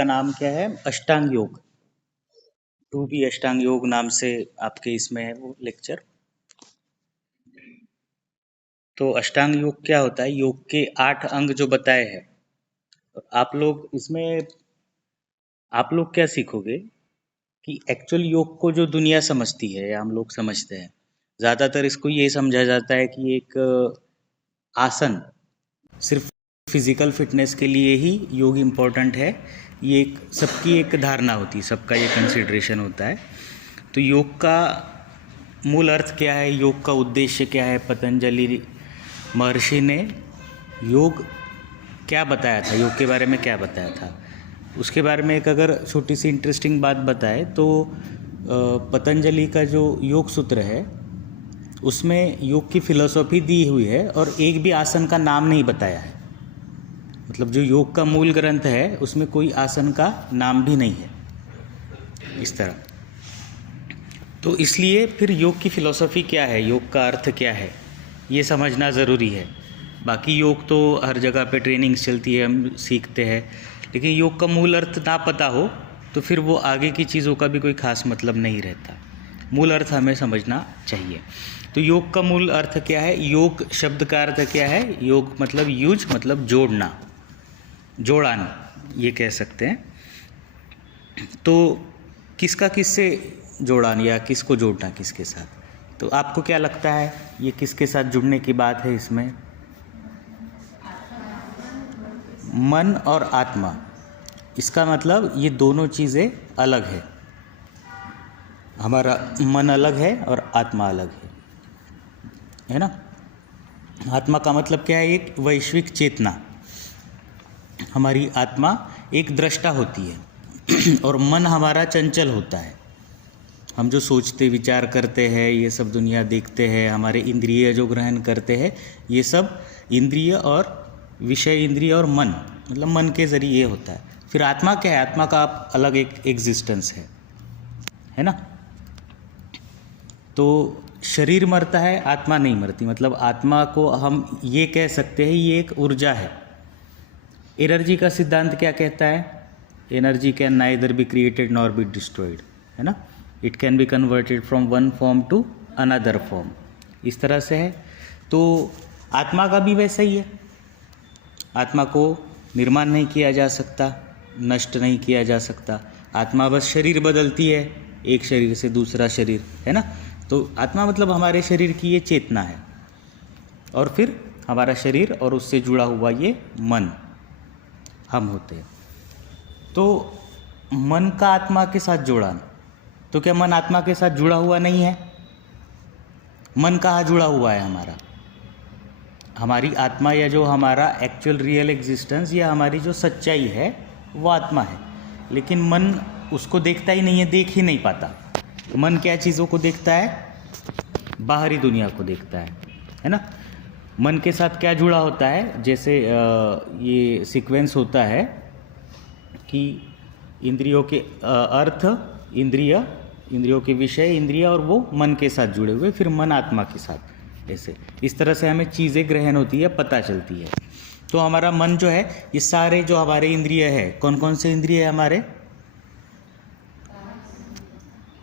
इसका नाम क्या है? अष्टांग योग। 2B अष्टांग योग नाम से आपके इसमें है वो लेक्चर। तो अष्टांग योग क्या होता है? योग के 8 अंग जो बताए हैं। आप लोग इसमें आप लोग क्या सीखोगे कि एक्चुअल योग को जो दुनिया समझती है या हम लोग समझते हैं, ज़्यादातर इसको ये समझा जाता है कि एक आसन सिर्फ फिजिकल फिटनेस के लिए ही योग इम्पोर्टेंट है। ये एक सबकी एक धारणा होती है, सबका ये कंसिडरेशन होता है। तो योग का मूल अर्थ क्या है, योग का उद्देश्य क्या है, पतंजलि महर्षि ने योग क्या बताया था, योग के बारे में क्या बताया था, उसके बारे में एक अगर छोटी सी इंटरेस्टिंग बात बताए तो पतंजलि का जो योग सूत्र है उसमें योग की फिलॉसफी दी हुई है और एक भी आसन का नाम नहीं बताया है। मतलब जो योग का मूल ग्रंथ है उसमें कोई आसन का नाम भी नहीं है इस तरह। तो इसलिए फिर योग की फिलॉसफी क्या है, योग का अर्थ क्या है, ये समझना ज़रूरी है। बाकी योग तो हर जगह पे ट्रेनिंग्स चलती है, हम सीखते हैं, लेकिन योग का मूल अर्थ ना पता हो तो फिर वो आगे की चीज़ों का भी कोई खास मतलब नहीं रहता। मूल अर्थ हमें समझना चाहिए। तो योग का मूल अर्थ क्या है? योग शब्द का अर्थ क्या है? योग मतलब यूज मतलब जोड़ना, जोड़ाना ये कह सकते हैं। तो किसका किससे जोड़ाना या किसको जोड़ना किसके साथ, तो आपको क्या लगता है ये किसके साथ जुड़ने की बात है इसमें? मन और आत्मा। इसका मतलब ये दोनों चीज़ें अलग है, हमारा मन अलग है और आत्मा अलग है ना। आत्मा का मतलब क्या है? एक वैश्विक चेतना। हमारी आत्मा एक दृष्टा होती है और मन हमारा चंचल होता है। हम जो सोचते विचार करते हैं, ये सब दुनिया देखते हैं, हमारे इंद्रिय जो ग्रहण करते हैं, ये सब इंद्रिय और विषय इंद्रिय और मन, मतलब मन के ज़रिए होता है। फिर आत्मा क्या है? आत्मा का आप अलग एक एग्जिस्टेंस है ना। तो शरीर मरता है, आत्मा नहीं मरती। मतलब आत्मा को हम ये कह सकते हैं ये एक ऊर्जा है। एनर्जी का सिद्धांत क्या कहता है? Energy can neither be created nor be destroyed, है ना। It can be converted from one form to another form, इस तरह से है। तो आत्मा का भी वैसा ही है। आत्मा को निर्माण नहीं किया जा सकता, नष्ट नहीं किया जा सकता। आत्मा बस शरीर बदलती है, एक शरीर से दूसरा शरीर, है ना। तो आत्मा मतलब हमारे शरीर की ये चेतना है और फिर हमारा शरीर और उससे जुड़ा हुआ ये मन हम होते हैं। तो मन का आत्मा के साथ जोड़ाना, तो क्या मन आत्मा के साथ जुड़ा हुआ नहीं है? मन कहाँ जुड़ा हुआ है हमारा? हमारी आत्मा या जो हमारा एक्चुअल रियल एग्जिस्टेंस या हमारी जो सच्चाई है वो आत्मा है, लेकिन मन उसको देखता ही नहीं है, देख ही नहीं पाता। मन क्या चीज़ों को देखता है? बाहरी दुनिया को देखता है ना। मन के साथ क्या जुड़ा होता है? जैसे ये सीक्वेंस होता है कि इंद्रियों के अर्थ इंद्रिय, इंद्रियों के विषय इंद्रिय और वो मन के साथ जुड़े हुए, फिर मन आत्मा के साथ, ऐसे इस तरह से हमें चीज़ें ग्रहण होती है, पता चलती है। तो हमारा मन जो है, ये सारे जो हमारे इंद्रिय है, कौन कौन से इंद्रिय है हमारे?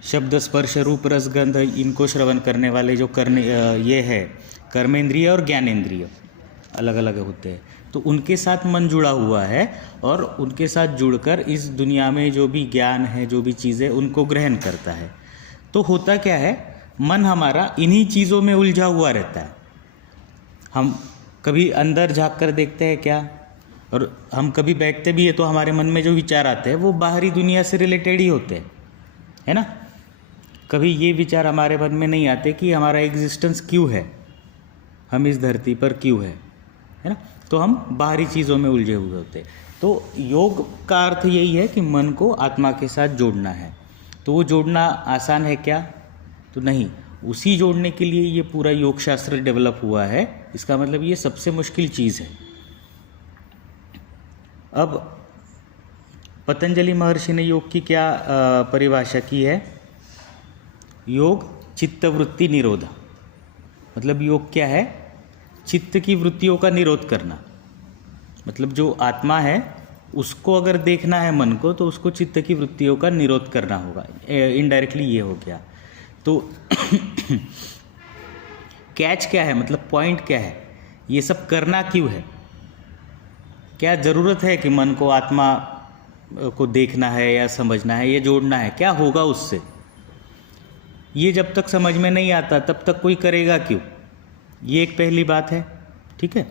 शब्द स्पर्श रूप रस गंध, इनको श्रवण करने वाले जो करने ये है कर्मेंद्रिय और ज्ञानेंद्रिय, अलग अलग होते हैं। तो उनके साथ मन जुड़ा हुआ है और उनके साथ जुड़कर इस दुनिया में जो भी ज्ञान है, जो भी चीज़ें, उनको ग्रहण करता है। तो होता क्या है, मन हमारा इन्हीं चीज़ों में उलझा हुआ रहता है। हम कभी अंदर झाँक कर देखते हैं क्या? और हम कभी बैठते भी है तो हमारे मन में जो विचार आते हैं वो बाहरी दुनिया से रिलेटेड ही होते हैं, है ना। कभी ये विचार हमारे मन में नहीं आते कि हमारा एग्जिस्टेंस क्यों है, हम इस धरती पर क्यों है ना। तो हम बाहरी चीज़ों में उलझे हुए होते हैं। तो योग का अर्थ यही है कि मन को आत्मा के साथ जोड़ना है। तो वो जोड़ना आसान है क्या? तो नहीं, उसी जोड़ने के लिए ये पूरा योग शास्त्र डेवलप हुआ है। इसका मतलब ये सबसे मुश्किल चीज़ है। अब पतंजलि महर्षि ने योग की क्या परिभाषा की है? योग चित्तवृत्ति निरोध। मतलब योग क्या है? चित्त की वृत्तियों का निरोध करना। मतलब जो आत्मा है उसको अगर देखना है मन को, तो उसको चित्त की वृत्तियों का निरोध करना होगा। इनडायरेक्टली ये हो गया। तो कैच क्या है, मतलब पॉइंट क्या है, ये सब करना क्यों है, क्या ज़रूरत है कि मन को आत्मा को देखना है या समझना है, ये जोड़ना है, क्या होगा उससे? ये जब तक समझ में नहीं आता तब तक कोई करेगा क्यों? ये एक पहली बात है, ठीक है।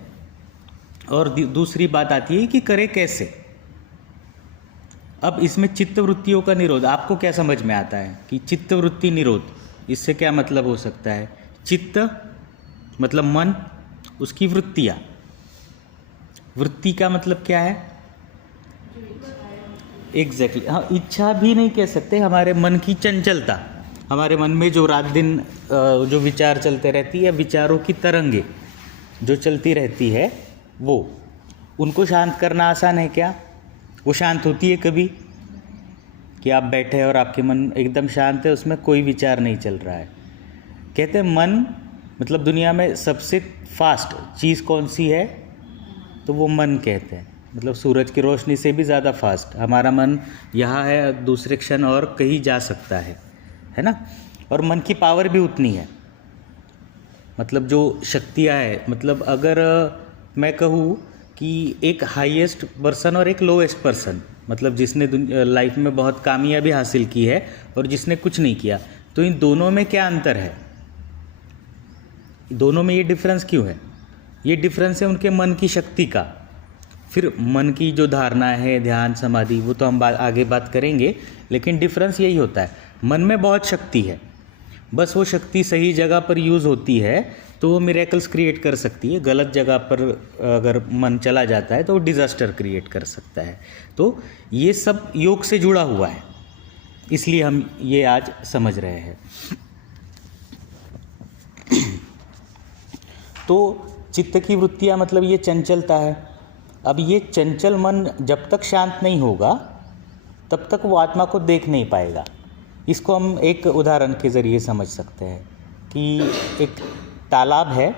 और दूसरी बात आती है कि करे कैसे। अब इसमें चित्त वृत्तियों का निरोध आपको क्या समझ में आता है कि चित्त वृत्ति निरोध, इससे क्या मतलब हो सकता है? चित्त मतलब मन, उसकी वृत्तियाँ, वृत्ति का मतलब क्या है? एग्जैक्टली हाँ, इच्छा भी नहीं कह सकते, हमारे मन की चंचलता, हमारे मन में जो रात दिन जो विचार चलते रहती है, विचारों की तरंगे जो चलती रहती है, वो उनको शांत करना आसान है क्या? वो शांत होती है कभी कि आप बैठे हैं और आपके मन एकदम शांत है, उसमें कोई विचार नहीं चल रहा है? कहते हैं मन मतलब दुनिया में सबसे फास्ट चीज़ कौन सी है, तो वो मन कहते हैं। मतलब सूरज की रोशनी से भी ज़्यादा फास्ट हमारा मन यहाँ है, दूसरे क्षण और कहीं जा सकता है ना। और मन की पावर भी उतनी है, मतलब जो शक्तियाँ है, मतलब अगर मैं कहूँ कि एक हाईएस्ट पर्सन और एक लोएस्ट पर्सन, मतलब जिसने लाइफ में बहुत कामयाबी हासिल की है और जिसने कुछ नहीं किया, तो इन दोनों में क्या अंतर है? दोनों में ये डिफरेंस क्यों है? ये डिफरेंस है उनके मन की शक्ति का। फिर मन की जो धारणा है, ध्यान, समाधि, वो तो हम आगे बात करेंगे, लेकिन डिफरेंस यही होता है, मन में बहुत शक्ति है, बस वो शक्ति सही जगह पर यूज़ होती है तो वो मिरेकल्स क्रिएट कर सकती है। गलत जगह पर अगर मन चला जाता है तो वो डिज़ास्टर क्रिएट कर सकता है। तो ये सब योग से जुड़ा हुआ है, इसलिए हम ये आज समझ रहे हैं। तो चित्त की वृत्तियाँ मतलब ये चंचलता है। अब ये चंचल मन जब तक शांत नहीं होगा तब तक वो आत्मा को देख नहीं पाएगा। इसको हम एक उदाहरण के ज़रिए समझ सकते हैं कि एक तालाब है,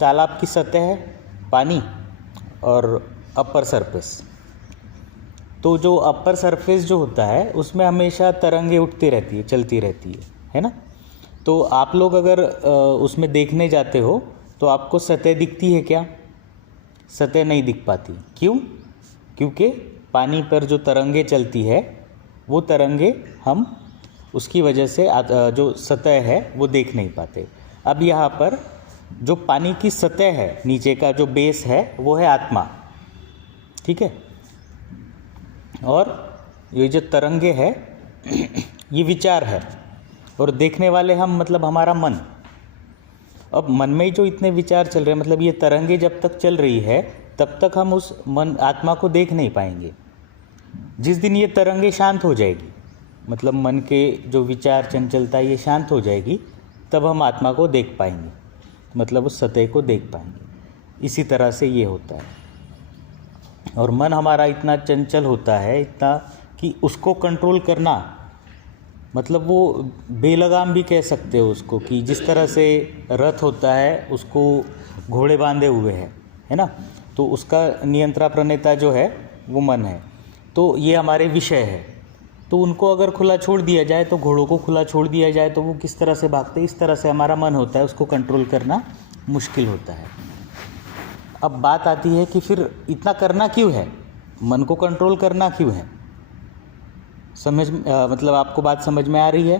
तालाब की सतह है पानी और अपर सरफेस। तो जो अपर सरफेस जो होता है उसमें हमेशा तरंगे उठती रहती है, चलती रहती है ना। तो आप लोग अगर उसमें देखने जाते हो तो आपको सतह दिखती है क्या? सतह नहीं दिख पाती। क्यों? क्योंकि पानी पर जो तरंगे चलती है वो तरंगे हम उसकी वजह से जो सतह है वो देख नहीं पाते। अब यहाँ पर जो पानी की सतह है, नीचे का जो बेस है, वो है आत्मा, ठीक है। और ये जो तरंगे है ये विचार है, और देखने वाले हम मतलब हमारा मन। अब मन में जो इतने विचार चल रहे हैं, मतलब ये तरंगे जब तक चल रही है तब तक हम उस मन आत्मा को देख नहीं पाएंगे। जिस दिन ये तरंगे शांत हो जाएगी, मतलब मन के जो विचार चंचलता ये शांत हो जाएगी, तब हम आत्मा को देख पाएंगे, मतलब उस सतह को देख पाएंगे। इसी तरह से ये होता है। और मन हमारा इतना चंचल होता है, इतना कि उसको कंट्रोल करना, मतलब वो बेलगाम भी कह सकते हो उसको, कि जिस तरह से रथ होता है उसको घोड़े बांधे हुए है ना, तो उसका नियंत्रण प्रणेता जो है वो मन है। तो ये हमारे विषय है, तो उनको अगर खुला छोड़ दिया जाए, तो घोड़ों को खुला छोड़ दिया जाए तो वो किस तरह से भागते, इस तरह से हमारा मन होता है, उसको कंट्रोल करना मुश्किल होता है। अब बात आती है कि फिर इतना करना क्यों है, मन को कंट्रोल करना क्यों है? मतलब आपको बात समझ में आ रही है?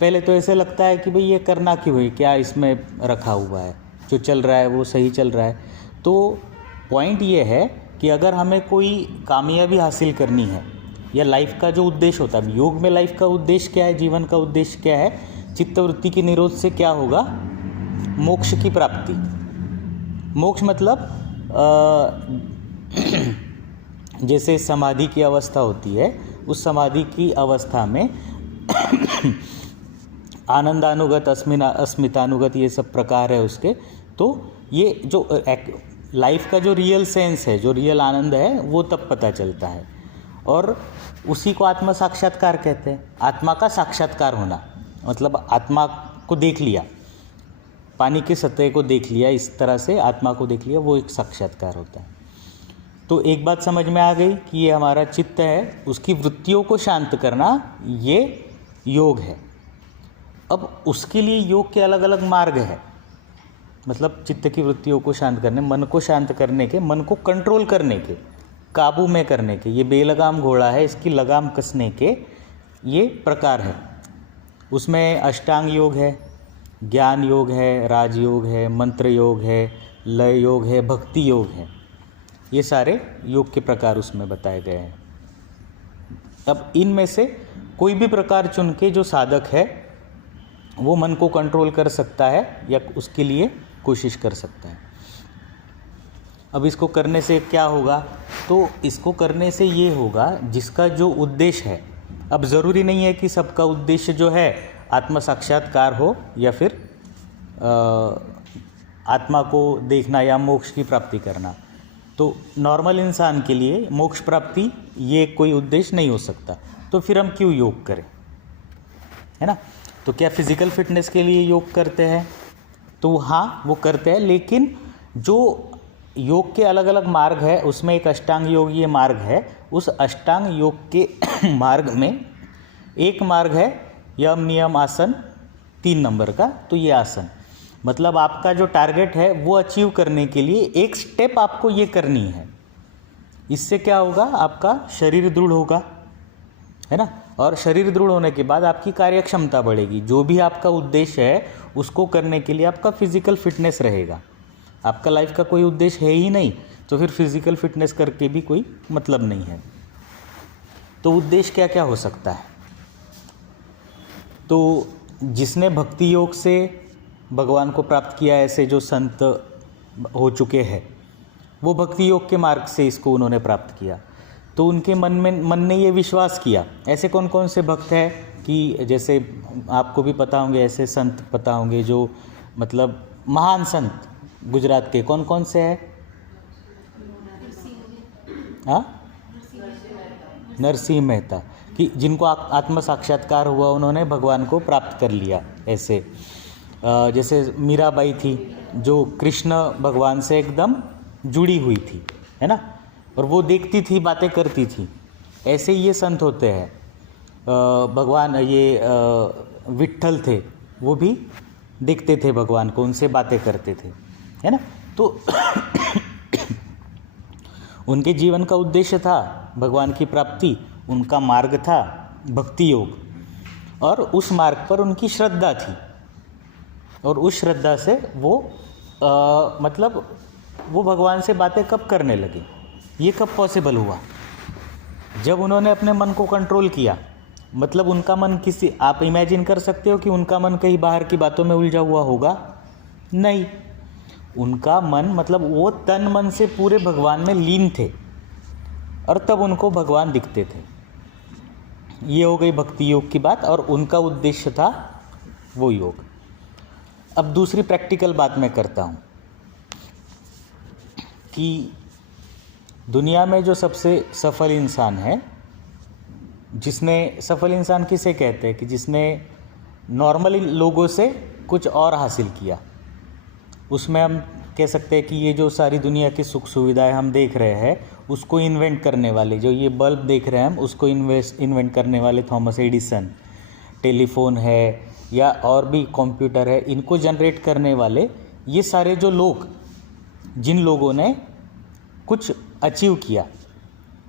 पहले तो ऐसे लगता है कि भाई ये करना क्यों है, क्या इसमें रखा हुआ है, जो चल रहा है वो सही चल रहा है। तो पॉइंट ये है कि अगर हमें कोई कामयाबी हासिल करनी है, या लाइफ का जो उद्देश्य होता है, योग में लाइफ का उद्देश्य क्या है, जीवन का उद्देश्य क्या है? चित्तवृत्ति के निरोध से क्या होगा? मोक्ष की प्राप्ति। मोक्ष मतलब जैसे समाधि की अवस्था होती है, उस समाधि की अवस्था में आनंदानुगत, अस्मितानुगत, ये सब प्रकार है उसके। तो ये जो लाइफ का जो रियल सेंस है, जो रियल आनंद है, वो तब पता चलता है, और उसी को आत्मा साक्षात्कार कहते हैं। आत्मा का साक्षात्कार होना मतलब आत्मा को देख लिया, पानी की सतह को देख लिया, इस तरह से आत्मा को देख लिया, वो एक साक्षात्कार होता है। तो एक बात समझ में आ गई कि ये हमारा चित्त है, उसकी वृत्तियों को शांत करना ये योग है। अब उसके लिए योग के अलग अलग मार्ग है, मतलब चित्त की वृत्तियों को शांत करने, मन को शांत करने के, मन को कंट्रोल करने के, काबू में करने के। ये बेलगाम घोड़ा है, इसकी लगाम कसने के ये प्रकार है। उसमें अष्टांग योग है, ज्ञान योग है, राजयोग है, मंत्र योग है, लय योग है, भक्ति योग है। ये सारे योग के प्रकार उसमें बताए गए हैं। अब इनमें से कोई भी प्रकार चुन के जो साधक है वो मन को कंट्रोल कर सकता है या उसके लिए कोशिश कर सकता है। अब इसको करने से क्या होगा? तो इसको करने से ये होगा जिसका जो उद्देश्य है। अब ज़रूरी नहीं है कि सबका उद्देश्य जो है आत्म साक्षात्कार हो या फिर आत्मा को देखना या मोक्ष की प्राप्ति करना। तो नॉर्मल इंसान के लिए मोक्ष प्राप्ति ये कोई उद्देश्य नहीं हो सकता। तो फिर हम क्यों योग करें, है ना? तो क्या फिज़िकल फिटनेस के लिए योग करते हैं? तो हाँ, वो करते हैं, लेकिन जो योग के अलग अलग मार्ग है उसमें एक अष्टांग योग ये मार्ग है। उस अष्टांग योग के मार्ग में एक मार्ग है यम नियम आसन 3 नंबर का। तो ये आसन मतलब आपका जो टारगेट है वो अचीव करने के लिए एक स्टेप आपको ये करनी है। इससे क्या होगा? आपका शरीर दृढ़ होगा, है ना? और शरीर दृढ़ होने के बाद आपकी कार्यक्षमता बढ़ेगी। जो भी आपका उद्देश्य है उसको करने के लिए आपका फिजिकल फिटनेस रहेगा। आपका लाइफ का कोई उद्देश्य है ही नहीं तो फिर फिजिकल फिटनेस करके भी कोई मतलब नहीं है। तो उद्देश्य क्या क्या हो सकता है? तो जिसने भक्ति योग से भगवान को प्राप्त किया, ऐसे जो संत हो चुके हैं वो भक्ति योग के मार्ग से इसको उन्होंने प्राप्त किया। तो उनके मन ने ये विश्वास किया। ऐसे कौन कौन से भक्त हैं कि जैसे आपको भी पता होंगे, ऐसे संत पता होंगे जो मतलब महान संत गुजरात के कौन कौन से हैं? हाँ, नरसिंह मेहता, कि जिनको आत्म साक्षात्कार हुआ, उन्होंने भगवान को प्राप्त कर लिया। ऐसे जैसे मीराबाई थी जो कृष्ण भगवान से एकदम जुड़ी हुई थी, है ना? और वो देखती थी, बातें करती थी। ऐसे ये संत होते हैं। भगवान ये विट्ठल थे, वो भी देखते थे भगवान को, उनसे बातें करते थे, है ना? तो उनके जीवन का उद्देश्य था भगवान की प्राप्ति, उनका मार्ग था भक्ति योग, और उस मार्ग पर उनकी श्रद्धा थी। और उस श्रद्धा से वो मतलब वो भगवान से बातें कब करने लगे? ये कब पॉसिबल हुआ? जब उन्होंने अपने मन को कंट्रोल किया। मतलब उनका मन किसी, आप इमेजिन कर सकते हो कि उनका मन कहीं बाहर की बातों में उलझा हुआ होगा? नहीं, उनका मन मतलब वो तन मन से पूरे भगवान में लीन थे और तब उनको भगवान दिखते थे। ये हो गई भक्ति योग की बात, और उनका उद्देश्य था वो योग। अब दूसरी प्रैक्टिकल बात मैं करता हूँ कि दुनिया में जो सबसे सफल इंसान है, जिसने, सफल इंसान किसे कहते हैं? कि जिसने नॉर्मल लोगों से कुछ और हासिल किया। उसमें हम कह सकते हैं कि ये जो सारी दुनिया की सुख सुविधाएं हम देख रहे हैं, उसको इन्वेंट करने वाले, जो ये बल्ब देख रहे हैं हम, उसको इन्वेंट करने वाले थॉमस एडिसन, टेलीफोन है या और भी कंप्यूटर है, इनको जनरेट करने वाले ये सारे जो लोग, जिन लोगों ने कुछ अचीव किया,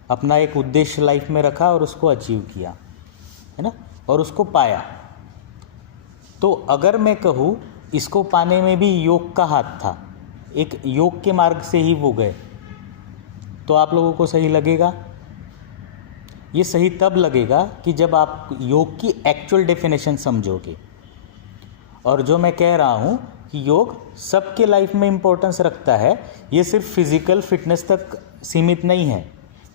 अपना एक उद्देश्य लाइफ में रखा और उसको अचीव किया, है ना, और उसको पाया। तो अगर मैं कहूँ इसको पाने में भी योग का हाथ था, एक योग के मार्ग से ही वो गए, तो आप लोगों को सही लगेगा? ये सही तब लगेगा कि जब आप योग की एक्चुअल डेफिनेशन समझोगे। और जो मैं कह रहा हूँ कि योग सबके लाइफ में इम्पोर्टेंस रखता है, ये सिर्फ फिज़िकल फिटनेस तक सीमित नहीं है।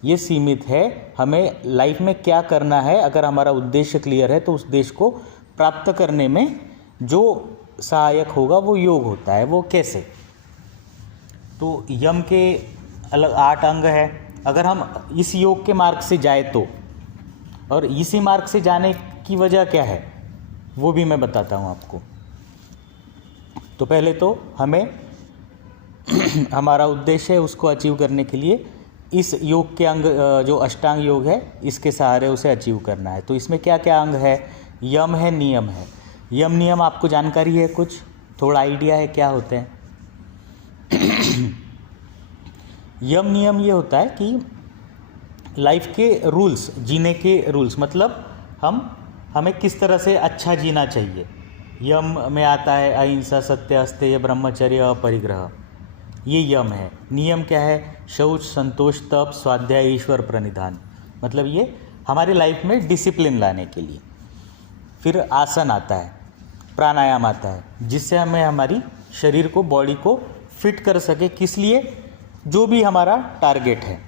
ये सीमित है हमें लाइफ में क्या करना है। अगर हमारा उद्देश्य क्लियर है तो उस उद्देश्य को प्राप्त करने में जो सहायक होगा वो योग होता है। वो कैसे? तो यम के अलग 8 अंग है। अगर हम इस योग के मार्ग से जाए तो, और इसी मार्ग से जाने की वजह क्या है वो भी मैं बताता हूँ आपको। तो पहले तो हमें हमारा उद्देश्य है उसको अचीव करने के लिए इस योग के अंग जो अष्टांग योग है इसके सहारे उसे अचीव करना है। तो इसमें क्या क्या अंग है? यम है, नियम है। यम नियम आपको जानकारी है, कुछ थोड़ा आइडिया है क्या होते हैं? यम नियम ये होता है कि लाइफ के रूल्स, जीने के रूल्स, मतलब हमें किस तरह से अच्छा जीना चाहिए। यम में आता है अहिंसा, सत्य, अस्तेय, ब्रह्मचर्य, अपरिग्रह, ये यम है। नियम क्या है? शौच, संतोष, तप, स्वाध्याय, ईश्वर प्रणिधान, मतलब ये हमारी लाइफ में डिसिप्लिन लाने के लिए। फिर आसन आता है, प्राणायाम आता है, जिससे हमें हमारी शरीर को, बॉडी को फिट कर सके, किस लिए? जो भी हमारा टारगेट है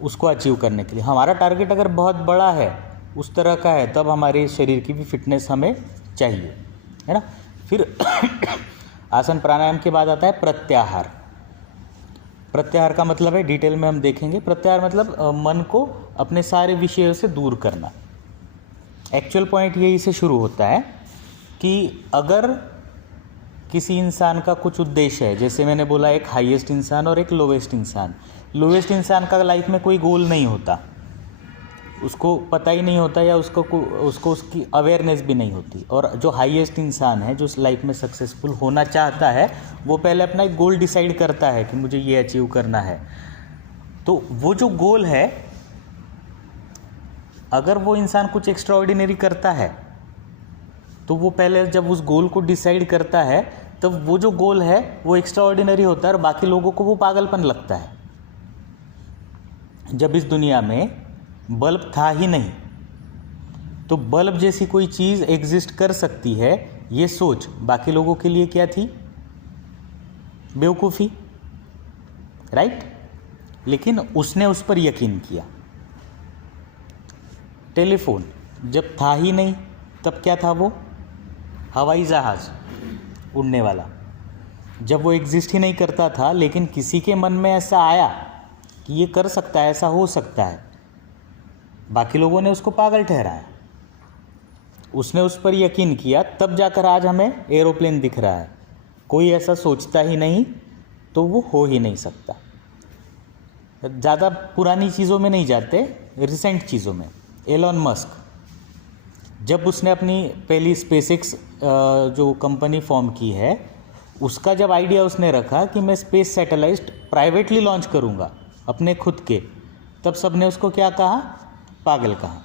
उसको अचीव करने के लिए। हमारा टारगेट अगर बहुत बड़ा है, उस तरह का है, तब हमारे शरीर की भी फिटनेस हमें चाहिए, है ना। फिर आसन प्राणायाम के बाद आता है प्रत्याहार। प्रत्याहार का मतलब है, डिटेल में हम देखेंगे। प्रत्याहार मतलब मन को अपने सारे विषयों से दूर करना। एक्चुअल पॉइंट यही से शुरू होता है कि अगर किसी इंसान का कुछ उद्देश्य है, जैसे मैंने बोला एक हाईएस्ट इंसान और एक लोवेस्ट इंसान। लोवेस्ट इंसान का लाइफ में कोई गोल नहीं होता, उसको पता ही नहीं होता, या उसको उसकी अवेयरनेस भी नहीं होती। और जो हाईएस्ट इंसान है, जो लाइफ में सक्सेसफुल होना चाहता है, वो पहले अपना एक गोल डिसाइड करता है कि मुझे ये अचीव करना है। तो वो जो गोल है, अगर वो इंसान कुछ एक्स्ट्राऑर्डिनरी करता है, तो वो पहले जब उस गोल को डिसाइड करता है, तब वो जो गोल है वो एक्स्ट्राऑर्डिनरी होता है और बाकी लोगों को वो पागलपन लगता है। जब इस दुनिया में बल्ब था ही नहीं, तो बल्ब जैसी कोई चीज़ एग्जिस्ट कर सकती है, ये सोच बाकी लोगों के लिए क्या थी? बेवकूफ़ी, राइट। लेकिन उसने उस पर यकीन किया। टेलीफोन जब था ही नहीं, तब क्या था वो? हवाई जहाज़, उड़ने वाला। जब वो एग्जिस्ट ही नहीं करता था, लेकिन किसी के मन में ऐसा आया कि ये कर सकता है, ऐसा हो सकता है, बाकी लोगों ने उसको पागल ठहराया, उसने उस पर यकीन किया, तब जाकर आज हमें एरोप्लेन दिख रहा है। कोई ऐसा सोचता ही नहीं तो वो हो ही नहीं सकता। ज़्यादा पुरानी चीज़ों में नहीं जाते, रिसेंट चीज़ों में। एलन मस्क, जब उसने अपनी पहली स्पेसएक्स जो कंपनी फॉर्म की है, उसका जब आइडिया उसने रखा कि मैं स्पेस सैटेलाइट प्राइवेटली लॉन्च करूँगा अपने खुद के, तब सब ने उसको क्या कहा? पागल कहा।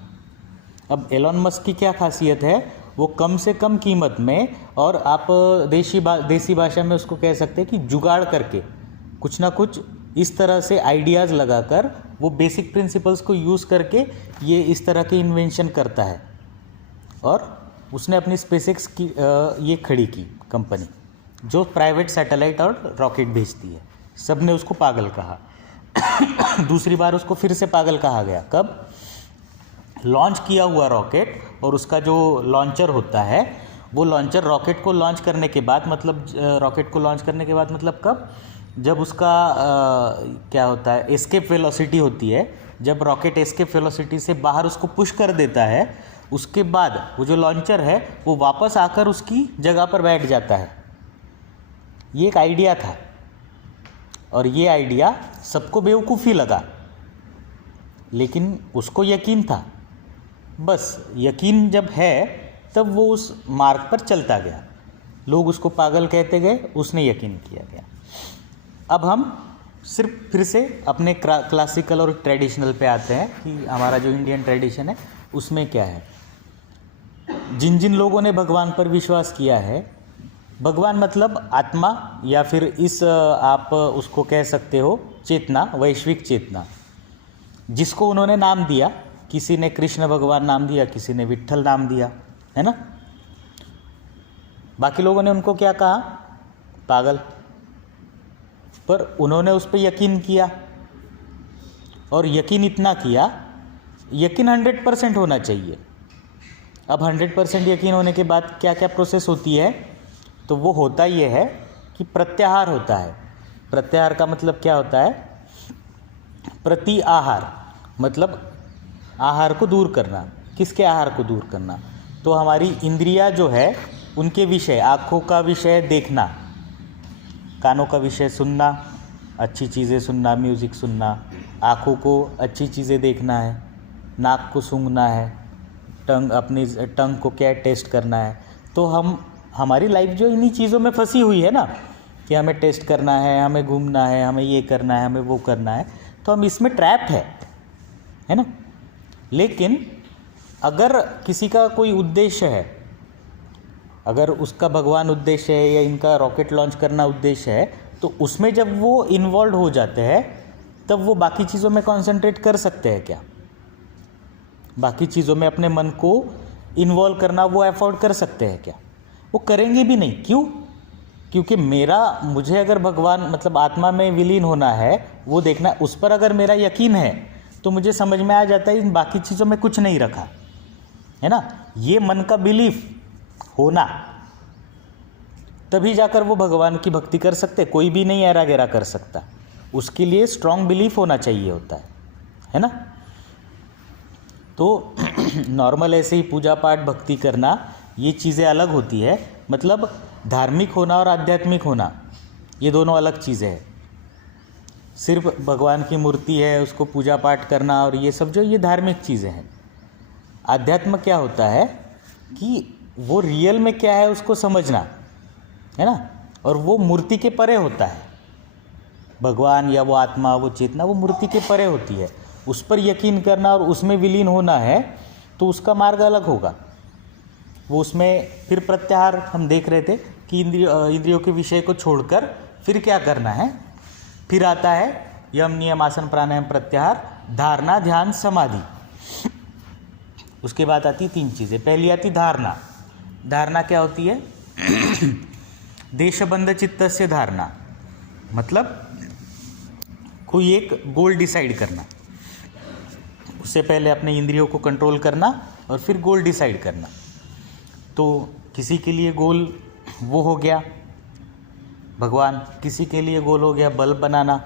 अब एलन मस्क की क्या खासियत है? वो कम से कम कीमत में, और आप देसी भाषा में उसको कह सकते हैं कि जुगाड़ करके, कुछ ना कुछ इस तरह से आइडियाज़ लगाकर, वो बेसिक प्रिंसिपल्स को यूज़ करके ये इस तरह के इन्वेंशन करता है। और उसने अपनी स्पेसएक्स की ये खड़ी की कंपनी, जो प्राइवेट सैटेलाइट और रॉकेट भेजती है। सब ने उसको पागल कहा। दूसरी बार उसको फिर से पागल कहा गया। कब? लॉन्च किया हुआ रॉकेट और उसका जो लॉन्चर होता है, वो लॉन्चर रॉकेट को लॉन्च करने के बाद, मतलब रॉकेट को लॉन्च करने के बाद मतलब कब? जब उसका क्या होता है, एस्केप वेलोसिटी होती है। जब रॉकेट एस्केप वेलोसिटी से बाहर उसको पुश कर देता है, उसके बाद वो जो लॉन्चर है वो वापस आकर उसकी जगह पर बैठ जाता है। ये एक आइडिया था, और ये आइडिया सबको बेवकूफ़ी लगा, लेकिन उसको यकीन था। बस यकीन जब है, तब वो उस मार्ग पर चलता गया। लोग उसको पागल कहते गए, उसने यकीन किया गया। अब हम सिर्फ फिर से अपने क्लासिकल और ट्रेडिशनल पे आते हैं कि हमारा जो इंडियन ट्रेडिशन है उसमें क्या है। जिन जिन लोगों ने भगवान पर विश्वास किया है, भगवान मतलब आत्मा, या फिर इस आप उसको कह सकते हो चेतना, वैश्विक चेतना, जिसको उन्होंने नाम दिया। किसी ने कृष्ण भगवान नाम दिया, किसी ने विट्ठल नाम दिया, है ना। बाकी लोगों ने उनको क्या कहा? पागल। पर उन्होंने उस पर यकीन किया, और यकीन इतना किया, यकीन 100% होना चाहिए। अब 100% यकीन होने के बाद क्या क्या प्रोसेस होती है? तो वो होता ये है कि प्रत्याहार होता है। प्रत्याहार का मतलब क्या होता है? प्रति आहार, मतलब आहार को दूर करना। किसके आहार को दूर करना? तो हमारी इंद्रिया जो है उनके विषय, आँखों का विषय देखना, कानों का विषय सुनना, अच्छी चीज़ें सुनना, म्यूज़िक सुनना, आँखों को अच्छी चीज़ें देखना है, नाक को सूंघना है, अपनी टंग को क्या टेस्ट करना है। तो हमारी लाइफ जो इन्हीं चीज़ों में फंसी हुई है ना, कि हमें टेस्ट करना है, हमें घूमना है, हमें ये करना है, हमें वो करना है, तो हम इसमें ट्रैप है ना। लेकिन अगर किसी का कोई उद्देश्य है, अगर उसका भगवान उद्देश्य है या इनका रॉकेट लॉन्च करना उद्देश्य है, तो उसमें जब वो इन्वॉल्व हो जाते हैं तब वो बाकी चीज़ों में कंसंट्रेट कर सकते हैं क्या? बाकी चीज़ों में अपने मन को इन्वॉल्व करना वो अफोर्ड कर सकते हैं क्या? वो करेंगे भी नहीं। क्यों? क्योंकि मुझे अगर भगवान मतलब आत्मा में विलीन होना है, वो देखना, उस पर अगर मेरा यकीन है तो मुझे समझ में आ जाता है इन बाकी चीज़ों में कुछ नहीं रखा है ना। ये मन का बिलीफ होना, तभी जाकर वो भगवान की भक्ति कर सकते। कोई भी नहीं ऐरा गैरा कर सकता, उसके लिए स्ट्रांग बिलीफ होना चाहिए होता है ना। तो नॉर्मल ऐसे ही पूजा पाठ भक्ति करना, ये चीज़ें अलग होती है। मतलब धार्मिक होना और आध्यात्मिक होना, ये दोनों अलग चीज़ें हैं। सिर्फ भगवान की मूर्ति है, उसको पूजा पाठ करना और ये सब जो ये धार्मिक चीज़ें हैं। आध्यात्म क्या होता है कि वो रियल में क्या है उसको समझना, है ना। और वो मूर्ति के परे होता है। भगवान या वो आत्मा, वो चेतना, वो मूर्ति के परे होती है। उस पर यकीन करना और उसमें विलीन होना है तो उसका मार्ग अलग होगा। वो उसमें फिर प्रत्याहार हम देख रहे थे कि इंद्रियों के विषय को छोड़कर फिर क्या करना है। फिर आता है यम, नियम, आसन, प्राणायाम, प्रत्याहार, धारणा, ध्यान, समाधि। उसके बाद आती 3 चीज़ें। पहली आती धारणा। धारणा क्या होती है? देशबंध चित्तस्य धारणा, मतलब कोई एक गोल डिसाइड करना, उससे पहले अपने इंद्रियों को कंट्रोल करना और फिर गोल डिसाइड करना। तो किसी के लिए गोल वो हो गया भगवान, किसी के लिए गोल हो गया बल्ब बनाना।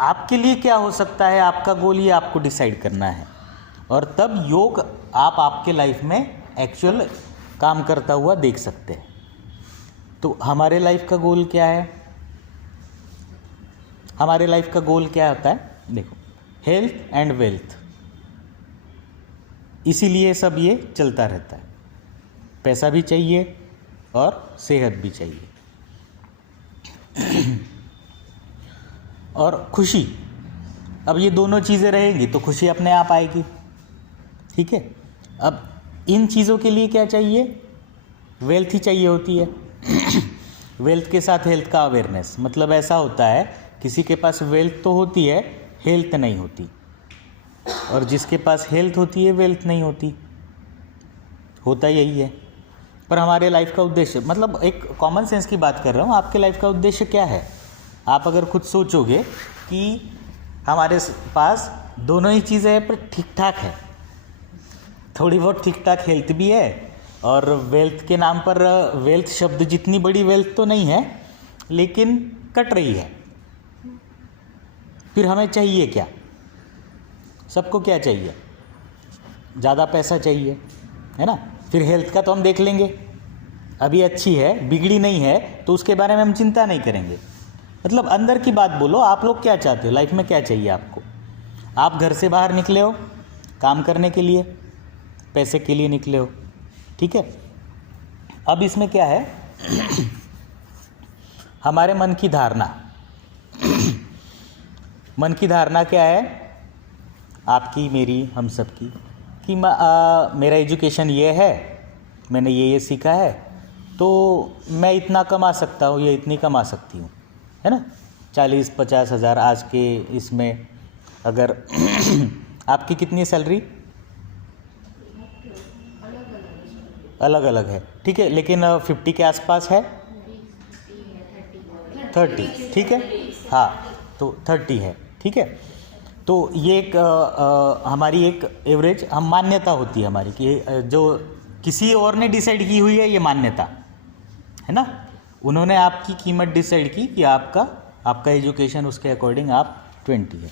आपके लिए क्या हो सकता है, आपका गोल ये आपको डिसाइड करना है। और तब योग आप आपके लाइफ में एक्चुअल काम करता हुआ देख सकते हैं। तो हमारे लाइफ का गोल क्या है? हमारे लाइफ का गोल क्या होता है? देखो, हेल्थ एंड वेल्थ, इसीलिए सब ये चलता रहता है। पैसा भी चाहिए और सेहत भी चाहिए और खुशी। अब ये दोनों चीज़ें रहेंगी तो खुशी अपने आप आएगी, ठीक है। अब इन चीज़ों के लिए क्या चाहिए? वेल्थ ही चाहिए होती है। वेल्थ के साथ हेल्थ का अवेयरनेस, मतलब ऐसा होता है किसी के पास वेल्थ तो होती है, हेल्थ नहीं होती, और जिसके पास हेल्थ होती है वेल्थ नहीं होती। होता यही है। पर हमारे लाइफ का उद्देश्य, मतलब एक कॉमन सेंस की बात कर रहा हूँ, आपके लाइफ का उद्देश्य क्या है? आप अगर खुद सोचोगे कि हमारे पास दोनों ही चीज़ें हैं पर ठीक ठाक है, थोड़ी बहुत ठीक ठाक हेल्थ भी है और वेल्थ के नाम पर, वेल्थ शब्द जितनी बड़ी वेल्थ तो नहीं है लेकिन कट रही है, फिर हमें चाहिए क्या? सबको क्या चाहिए? ज़्यादा पैसा चाहिए, है ना। फिर हेल्थ का तो हम देख लेंगे, अभी अच्छी है, बिगड़ी नहीं है, तो उसके बारे में हम चिंता नहीं करेंगे। मतलब अंदर की बात बोलो, आप लोग क्या चाहते हो लाइफ में? क्या चाहिए आपको? आप घर से बाहर निकले हो काम करने के लिए, पैसे के लिए निकले हो, ठीक है। अब इसमें क्या है? हमारे मन की धारणा। मन की धारणा क्या है? आपकी, मेरी, हम सब की, कि मेरा एजुकेशन ये है, मैंने ये सीखा है, तो मैं इतना कमा सकता हूँ या इतनी कमा सकती हूँ, है ना। 40-50 हज़ार आज के इसमें, अगर आपकी कितनी सैलरी? अलग अलग है, ठीक है, लेकिन 50 के आसपास है, 30, ठीक है, हाँ, तो 30 है, ठीक है। तो ये एक हमारी एक एवरेज हम मान्यता होती है हमारी, कि जो किसी और ने डिसाइड की हुई है, ये मान्यता है ना। उन्होंने आपकी कीमत डिसाइड की कि आपका एजुकेशन उसके अकॉर्डिंग आप 20 है।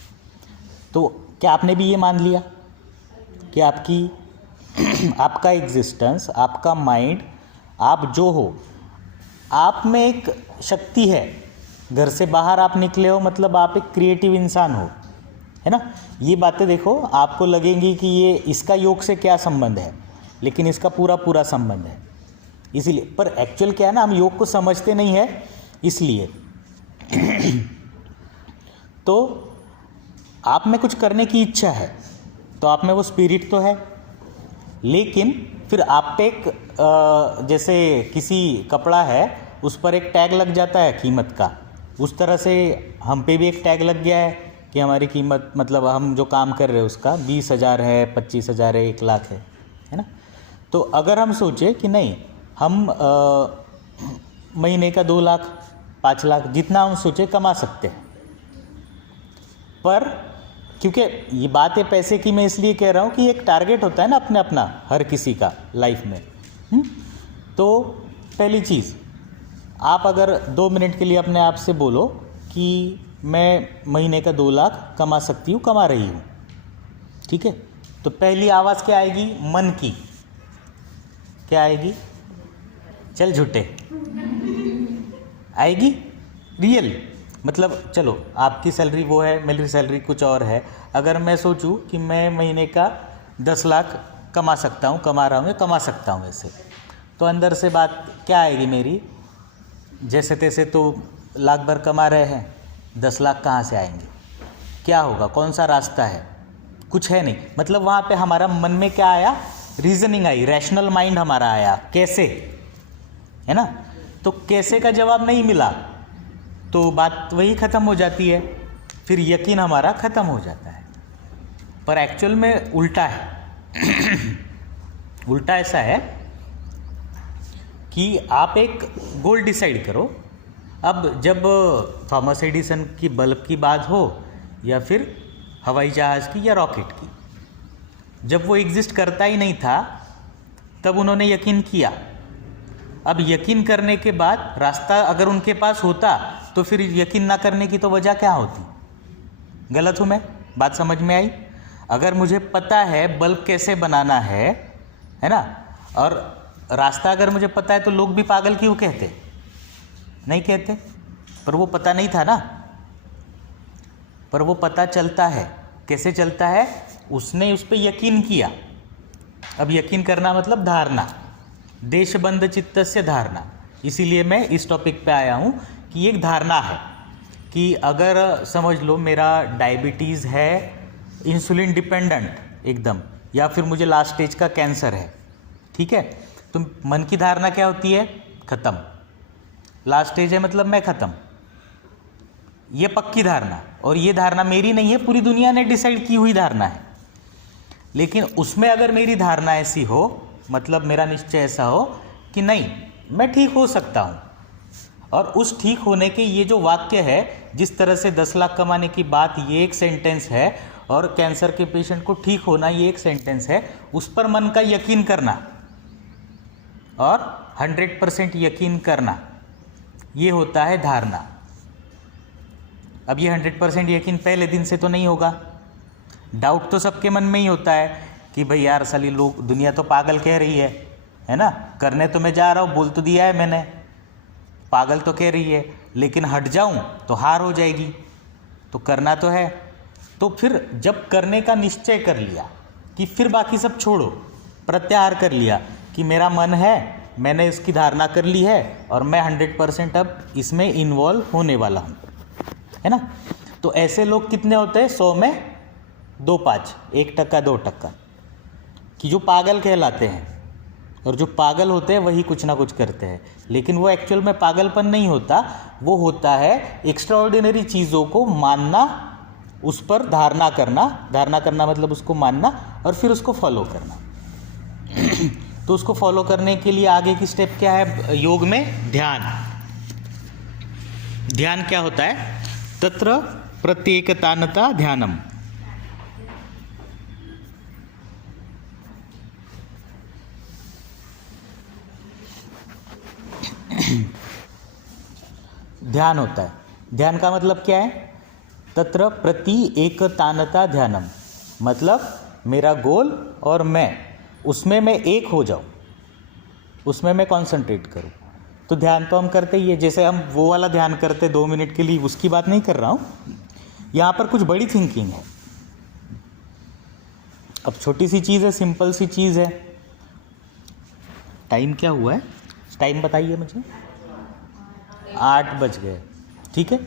तो क्या आपने भी ये मान लिया कि आपका एग्जिस्टेंस, आपका माइंड, आप जो हो, आप में एक शक्ति है। घर से बाहर आप निकले हो मतलब आप एक क्रिएटिव इंसान हो, है ना। ये बातें देखो आपको लगेंगी कि ये इसका योग से क्या संबंध है, लेकिन इसका पूरा पूरा संबंध है। इसीलिए पर एक्चुअल क्या है ना, हम योग को समझते नहीं है इसलिए। तो आप में कुछ करने की इच्छा है तो आप में वो स्पिरिट तो है, लेकिन फिर आप पे एक जैसे किसी कपड़ा है उस पर एक टैग लग जाता है कीमत का, उस तरह से हम पे भी एक टैग लग गया है कि हमारी कीमत, मतलब हम जो काम कर रहे हैं उसका 20,000 है, 25,000 है, 1 लाख है ना। तो अगर हम सोचे कि नहीं हम महीने का 2 लाख 5 लाख जितना हम सोचे कमा सकते हैं, पर क्योंकि ये बात है पैसे की, मैं इसलिए कह रहा हूँ कि एक टारगेट होता है ना अपने अपना हर किसी का लाइफ में। तो पहली चीज़, आप अगर 2 मिनट के लिए अपने आप से बोलो कि मैं महीने का 2 लाख कमा सकती हूँ, कमा रही हूँ, ठीक है। तो पहली आवाज़ क्या आएगी? मन की। क्या आएगी? चल झूठे आएगी? रियल मतलब चलो आपकी सैलरी वो है, मेरी सैलरी कुछ और है। अगर मैं सोचूं कि मैं महीने का 10 लाख कमा सकता हूं, कमा रहा हूं या कमा सकता हूं ऐसे, तो अंदर से बात क्या आएगी मेरी? जैसे तैसे तो लाख भर कमा रहे हैं, 10 लाख कहाँ से आएंगे? क्या होगा? कौन सा रास्ता है? कुछ है नहीं। मतलब वहाँ पे हमारा मन में क्या आया? रीजनिंग आई, रैशनल माइंड हमारा आया, कैसे, है ना। तो कैसे का जवाब नहीं मिला तो बात वही ख़त्म हो जाती है, फिर यकीन हमारा ख़त्म हो जाता है। पर एक्चुअल में उल्टा है। उल्टा ऐसा है कि आप एक गोल डिसाइड करो। अब जब थॉमस एडिसन की बल्ब की बात हो या फिर हवाई जहाज़ की या रॉकेट की, जब वो एग्जिस्ट करता ही नहीं था तब उन्होंने यकीन किया। अब यकीन करने के बाद रास्ता अगर उनके पास होता तो फिर यकीन ना करने की तो वजह क्या होती? गलत हूँ मैं? बात समझ में आई? अगर मुझे पता है बल्ब कैसे बनाना है ना, और रास्ता अगर मुझे पता है तो लोग भी पागल क्यों कहते? नहीं कहते। पर वो पता नहीं था ना, पर वो पता चलता है। कैसे चलता है? उसने उस पर यकीन किया। अब यकीन करना मतलब धारणा, देशबंध चित्तस्य धारणा। इसीलिए मैं इस टॉपिक पे आया हूँ कि एक धारणा है कि अगर समझ लो मेरा डायबिटीज़ है, इंसुलिन डिपेंडेंट एकदम, या फिर मुझे लास्ट स्टेज का कैंसर है, ठीक है, तो मन की धारणा क्या होती है? ख़त्म। लास्ट स्टेज है मतलब मैं ख़त्म। ये पक्की धारणा, और ये धारणा मेरी नहीं है, पूरी दुनिया ने डिसाइड की हुई धारणा है। लेकिन उसमें अगर मेरी धारणा ऐसी हो, मतलब मेरा निश्चय ऐसा हो कि नहीं मैं ठीक हो सकता हूँ, और उस ठीक होने के ये जो वाक्य है, जिस तरह से 10 लाख कमाने की बात ये एक सेंटेंस है और कैंसर के पेशेंट को ठीक होना ये एक सेंटेंस है, उस पर मन का यकीन करना और 100% यकीन करना, ये होता है धारणा। अब ये 100% यकीन पहले दिन से तो नहीं होगा। डाउट तो सबके मन में ही होता है कि भाई यार साली लोग, दुनिया तो पागल कह रही है ना, करने तो मैं जा रहा हूँ, बोल तो दिया है मैंने, पागल तो कह रही है, लेकिन हट जाऊँ तो हार हो जाएगी, तो करना तो है। तो फिर जब करने का निश्चय कर लिया कि फिर बाकी सब छोड़ो, प्रत्याहार कर लिया कि मेरा मन है, मैंने इसकी धारणा कर ली है और मैं 100% अब इसमें इन्वॉल्व होने वाला हूँ, है ना। तो ऐसे लोग कितने होते हैं? 100 में 2-5, 1% 2%, कि जो पागल कहलाते हैं। और जो पागल होते हैं वही कुछ ना कुछ करते हैं, लेकिन वो एक्चुअल में पागलपन नहीं होता, वो होता है एक्स्ट्राऑर्डिनरी चीज़ों को मानना, उस पर धारणा करना मतलब उसको मानना और फिर उसको फॉलो करना। तो उसको फॉलो करने के लिए आगे की स्टेप क्या है योग में? ध्यान। ध्यान क्या होता है? तत्र प्रत्येकतानता ध्यानम। ध्यान होता है। ध्यान का मतलब क्या है? तत्र प्रति एकतानता ध्यानम, मतलब मेरा गोल और मैं, उसमें मैं एक हो जाऊं, उसमें मैं कंसंट्रेट करूं। तो ध्यान तो हम करते ही है, जैसे हम वो वाला ध्यान करते 2 मिनट के लिए, उसकी बात नहीं कर रहा हूं। यहाँ पर कुछ बड़ी थिंकिंग है, अब छोटी सी चीज़ है, सिंपल सी चीज़ है। टाइम क्या हुआ है, टाइम बताइए मुझे। 8 बज गए, ठीक है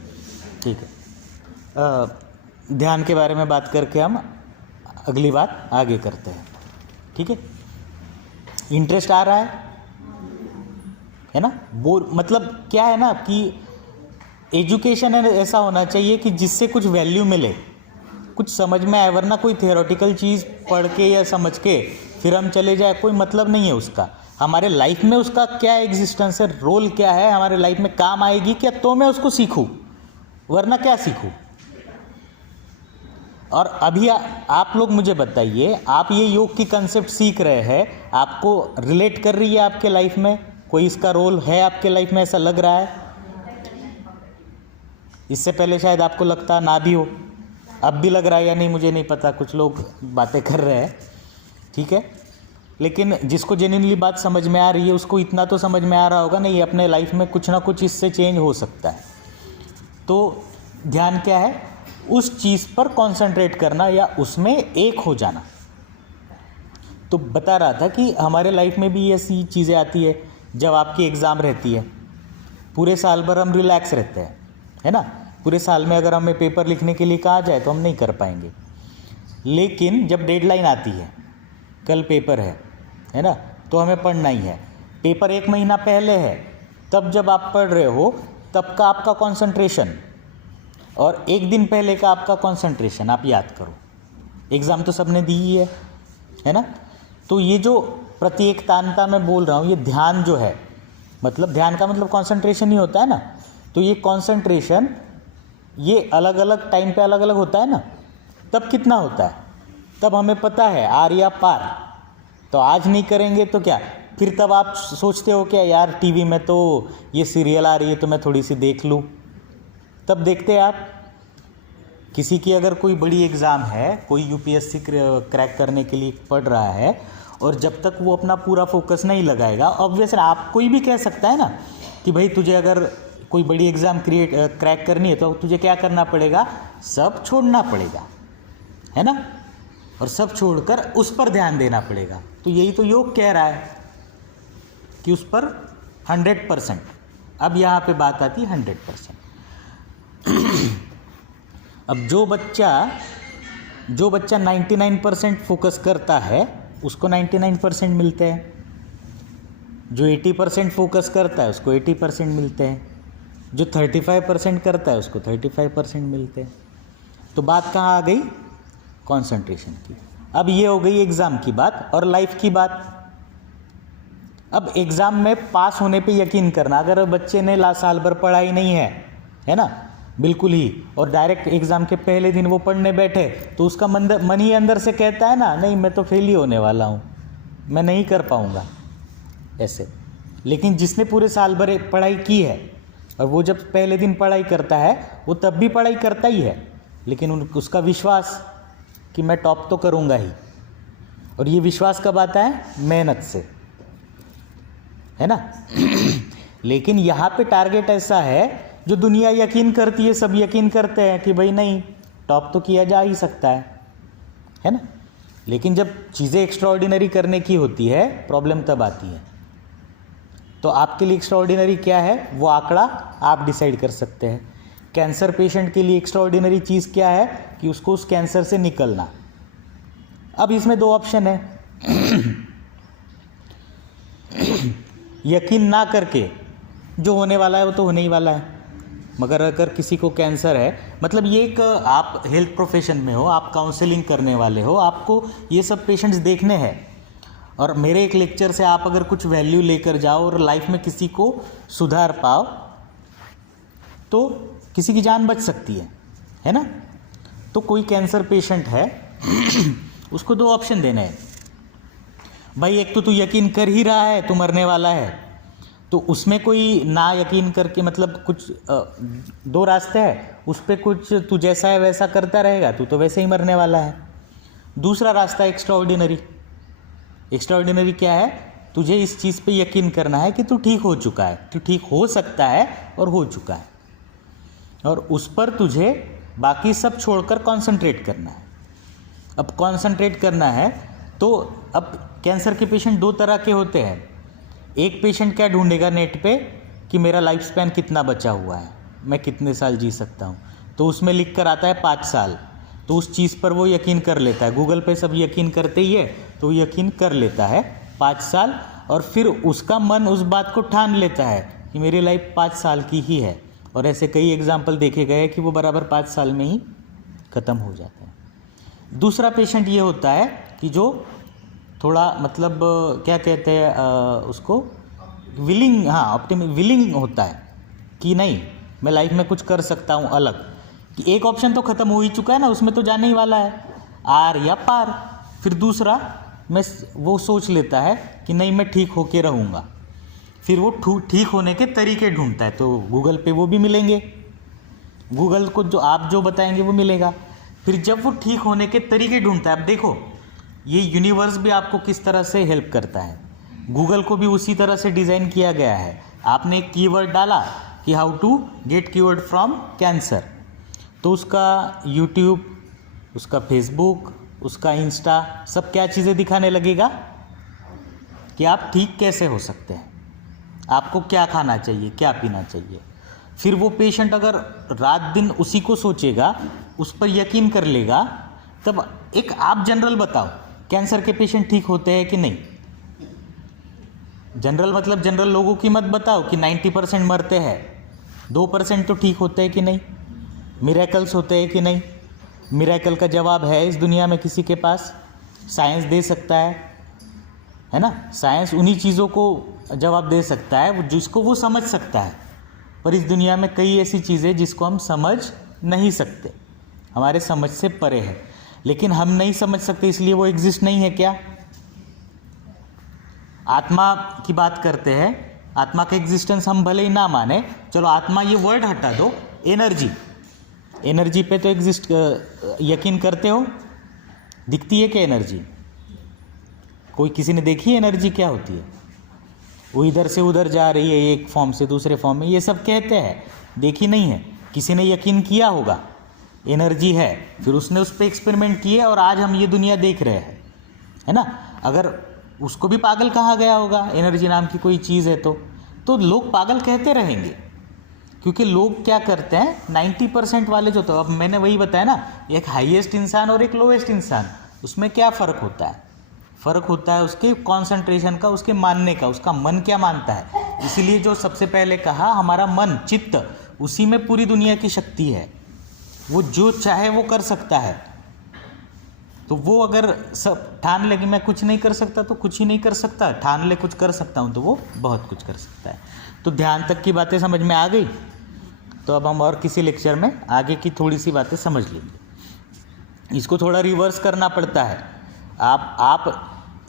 ठीक है। ध्यान के बारे में बात करके हम अगली बात आगे करते हैं, ठीक है। इंटरेस्ट आ रहा है ना। बोर मतलब क्या है ना कि एजुकेशन ऐसा होना चाहिए कि जिससे कुछ वैल्यू मिले, कुछ समझ में आए, वरना कोई थियोरेटिकल चीज़ पढ़ के या समझ के फिर हम चले जाए, कोई मतलब नहीं है उसका। हमारे लाइफ में उसका क्या एग्जिस्टेंस है, रोल क्या है, हमारे लाइफ में काम आएगी क्या, तो मैं उसको सीखूं, वरना क्या सीखूं। और अभी आप लोग मुझे बताइए, आप ये योग की कंसेप्ट सीख रहे हैं, आपको रिलेट कर रही है आपके लाइफ में, कोई इसका रोल है आपके लाइफ में, ऐसा लग रहा है? इससे पहले शायद आपको लगता ना भी हो, अब भी लग रहा है या नहीं मुझे नहीं पता, कुछ लोग बातें कर रहे हैं, ठीक है। लेकिन जिसको जेन्युइनली बात समझ में आ रही है उसको इतना तो समझ में आ रहा होगा नहीं, अपने लाइफ में कुछ ना कुछ इससे चेंज हो सकता है। तो ध्यान क्या है, उस चीज़ पर कंसंट्रेट करना या उसमें एक हो जाना। तो बता रहा था कि हमारे लाइफ में भी ऐसी चीज़ें आती है, जब आपकी एग्ज़ाम रहती है, पूरे साल भर हम रिलैक्स रहते हैं, है ना। पूरे साल में अगर हमें पेपर लिखने के लिए कहा जाए तो हम नहीं कर पाएंगे, लेकिन जब डेडलाइन आती है, कल पेपर है ना, तो हमें पढ़ना ही है। पेपर 1 महीना पहले है, तब जब आप पढ़ रहे हो तब का आपका कंसंट्रेशन और 1 दिन पहले का आपका कंसंट्रेशन आप याद करो। एग्ज़ाम तो सबने दी ही है ना। तो ये जो प्रत्येकतानता मैं बोल रहा हूँ, ये ध्यान जो है, मतलब ध्यान का मतलब कंसंट्रेशन ही होता है ना। तो ये कंसंट्रेशन ये अलग अलग टाइम पे अलग अलग होता है ना। तब कितना होता है, तब हमें पता है आर या पार। तो आज नहीं करेंगे तो क्या, फिर तब आप सोचते हो क्या यार टीवी में तो ये सीरियल आ रही है तो मैं थोड़ी सी देख लूँ, तब देखते हैं आप। किसी की अगर कोई बड़ी एग्ज़ाम है, कोई यूपीएससी क्रैक करने के लिए पढ़ रहा है, और जब तक वो अपना पूरा फोकस नहीं लगाएगा, ऑब्वियसली आप कोई भी कह सकता है ना कि भाई तुझे अगर कोई बड़ी एग्ज़ाम क्रैक करनी है तो तुझे क्या करना पड़ेगा, सब छोड़ना पड़ेगा, है ना, और सब छोड़कर उस पर ध्यान देना पड़ेगा। तो यही तो योग कह रहा है कि उस पर 100%। अब यहाँ पे बात आती है 100%। अब जो बच्चा 99% फोकस करता है उसको 99% मिलते हैं, जो 80% फोकस करता है उसको 80% मिलते हैं, जो 35% करता है उसको 35% मिलते हैं। तो बात कहाँ आ गई, कंसंट्रेशन की। अब ये हो गई एग्ज़ाम की बात और लाइफ की बात। अब एग्ज़ाम में पास होने पे यकीन करना, अगर बच्चे ने साल भर पढ़ाई नहीं है ना, बिल्कुल ही, और डायरेक्ट एग्ज़ाम के पहले दिन वो पढ़ने बैठे, तो उसका मन ही अंदर से कहता है ना, नहीं मैं तो फेल ही होने वाला हूँ, मैं नहीं कर पाऊँगा ऐसे। लेकिन जिसने पूरे साल भर पढ़ाई की है और वो जब पहले दिन पढ़ाई करता है, वो तब भी पढ़ाई करता ही है, लेकिन उसका विश्वास कि मैं टॉप तो करूँगा ही। और ये विश्वास कब आता है, मेहनत से, है ना। लेकिन यहाँ पे टारगेट ऐसा है जो दुनिया यकीन करती है, सब यकीन करते हैं कि भाई नहीं, टॉप तो किया जा ही सकता है ना। लेकिन जब चीज़ें एक्स्ट्राऑर्डिनरी करने की होती है, प्रॉब्लम तब आती है। तो आपके लिए एक्स्ट्राऑर्डिनरी क्या है, वो आंकड़ा आप डिसाइड कर सकते हैं। कैंसर पेशेंट के लिए एक्स्ट्राऑर्डिनरी चीज़ क्या है कि उसको उस कैंसर से निकलना। अब इसमें 2 ऑप्शन है। यकीन ना करके जो होने वाला है वो तो होने ही वाला है, मगर अगर किसी को कैंसर है, मतलब ये एक, आप हेल्थ प्रोफेशन में हो, आप काउंसलिंग करने वाले हो, आपको ये सब पेशेंट्स देखने हैं, और मेरे एक लेक्चर से आप अगर कुछ वैल्यू लेकर जाओ और लाइफ में किसी को सुधार पाओ, तो किसी की जान बच सकती है ना। तो कोई कैंसर पेशेंट है, उसको 2 ऑप्शन देने हैं। भाई एक तो तू यकीन कर ही रहा है तू मरने वाला है, तो उसमें कोई ना यकीन करके, मतलब कुछ 2 रास्ते हैं, उस पर कुछ तू जैसा है वैसा करता रहेगा, तू तो वैसे ही मरने वाला है। दूसरा रास्ता एक्स्ट्राऑर्डिनरी। एक्स्ट्राऑर्डिनरी क्या है, तुझे इस चीज़ पे यकीन करना है कि तू ठीक हो चुका है, तू ठीक हो सकता है और हो चुका है, और उस पर तुझे बाकी सब छोड़कर कंसंट्रेट करना है। अब कंसंट्रेट करना है तो अब कैंसर के पेशेंट दो तरह के होते हैं। एक पेशेंट क्या ढूंढेगा नेट पे कि मेरा लाइफ स्पैन कितना बचा हुआ है, मैं कितने साल जी सकता हूँ, तो उसमें लिख कर आता है 5 साल, तो उस चीज़ पर वो यकीन कर लेता है। गूगल पे सब यकीन करते ही है तो वो यकीन कर लेता है 5 साल, और फिर उसका मन उस बात को ठान लेता है कि मेरी लाइफ 5 साल की ही है। और ऐसे कई एग्जाम्पल देखे गए कि वो बराबर 5 साल में ही ख़त्म हो जाता है। दूसरा पेशेंट ये होता है कि जो थोड़ा मतलब क्या कहते हैं उसको, विलिंग, हाँ विलिंग होता है कि नहीं मैं लाइफ में कुछ कर सकता हूँ अलग, कि एक ऑप्शन तो ख़त्म हो ही चुका है ना, उसमें तो जाने ही वाला है, आर या पार। फिर दूसरा वो सोच लेता है कि नहीं मैं ठीक होके रहूँगा, फिर वो ठीक होने के तरीके ढूंढता है। तो गूगल पे वो भी मिलेंगे, गूगल को जो आप जो बताएंगे वो मिलेगा। फिर जब वो ठीक होने के तरीके ढूंढता है, अब देखो ये यूनिवर्स भी आपको किस तरह से हेल्प करता है, गूगल को भी उसी तरह से डिज़ाइन किया गया है। आपने एक कीवर्ड डाला कि how to get cured from cancer, तो उसका यूट्यूब, उसका फेसबुक, उसका इंस्टा सब क्या चीज़ें दिखाने लगेगा कि आप ठीक कैसे हो सकते हैं, आपको क्या खाना चाहिए, क्या पीना चाहिए। फिर वो पेशेंट अगर रात दिन उसी को सोचेगा, उस पर यकीन कर लेगा, तब एक आप जनरल बताओ कैंसर के पेशेंट ठीक होते हैं कि नहीं। जनरल मतलब जनरल लोगों की मत बताओ कि 90% मरते हैं, 2% तो ठीक होते हैं कि नहीं, मिरेकल्स होते हैं कि नहीं। मिरेकल का जवाब है इस दुनिया में किसी के पास, साइंस दे सकता है ना। साइंस उन्हीं चीज़ों को जवाब दे सकता है जिसको वो समझ सकता है, पर इस दुनिया में कई ऐसी चीज़ें जिसको हम समझ नहीं सकते, हमारे समझ से परे है। लेकिन हम नहीं समझ सकते इसलिए वो एग्जिस्ट नहीं है क्या। आत्मा की बात करते हैं, आत्मा का एग्जिस्टेंस हम भले ही ना माने, चलो आत्मा ये वर्ड हटा दो, एनर्जी, एनर्जी पे तो एग्जिस्ट यकीन करते हो, दिखती है क्या एनर्जी, कोई किसी ने देखी है एनर्जी क्या होती है। वो इधर से उधर जा रही है एक फॉर्म से दूसरे फॉर्म में, ये सब कहते हैं, देखी नहीं है, किसी ने यकीन किया होगा एनर्जी है, फिर उसने उस पर एक्सपेरिमेंट किए और आज हम ये दुनिया देख रहे हैं, है ना। अगर उसको भी पागल कहा गया होगा, एनर्जी नाम की कोई चीज़ है तो लोग पागल कहते रहेंगे, क्योंकि लोग क्या करते हैं 90% वाले जो, तो अब मैंने वही बताया ना, एक हाईएस्ट इंसान और एक लोएस्ट इंसान, उसमें क्या फ़र्क होता है, फ़र्क होता है उसके कॉन्सेंट्रेशन का, उसके मानने का, उसका मन क्या मानता है। इसीलिए जो सबसे पहले कहा, हमारा मन, चित्त, उसी में पूरी दुनिया की शक्ति है, वो जो चाहे वो कर सकता है। तो वो अगर सब ठान ले कि मैं कुछ नहीं कर सकता तो कुछ ही नहीं कर सकता, ठान ले कुछ कर सकता हूँ तो वो बहुत कुछ कर सकता है। तो ध्यान तक की बातें समझ में आ गई, तो अब हम और किसी लेक्चर में आगे की थोड़ी सी बातें समझ लेंगे। इसको थोड़ा रिवर्स करना पड़ता है, आप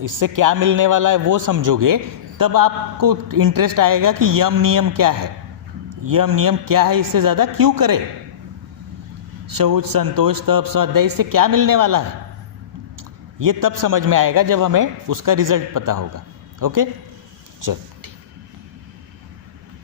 इससे क्या मिलने वाला है वो समझोगे, तब आपको इंटरेस्ट आएगा कि यम नियम क्या है, यम नियम क्या है, इससे ज़्यादा क्यों करें, शौच, संतोष, तप, स्वाध्याय, इससे क्या मिलने वाला है, ये तब समझ में आएगा जब हमें उसका रिजल्ट पता होगा। ओके, चलो।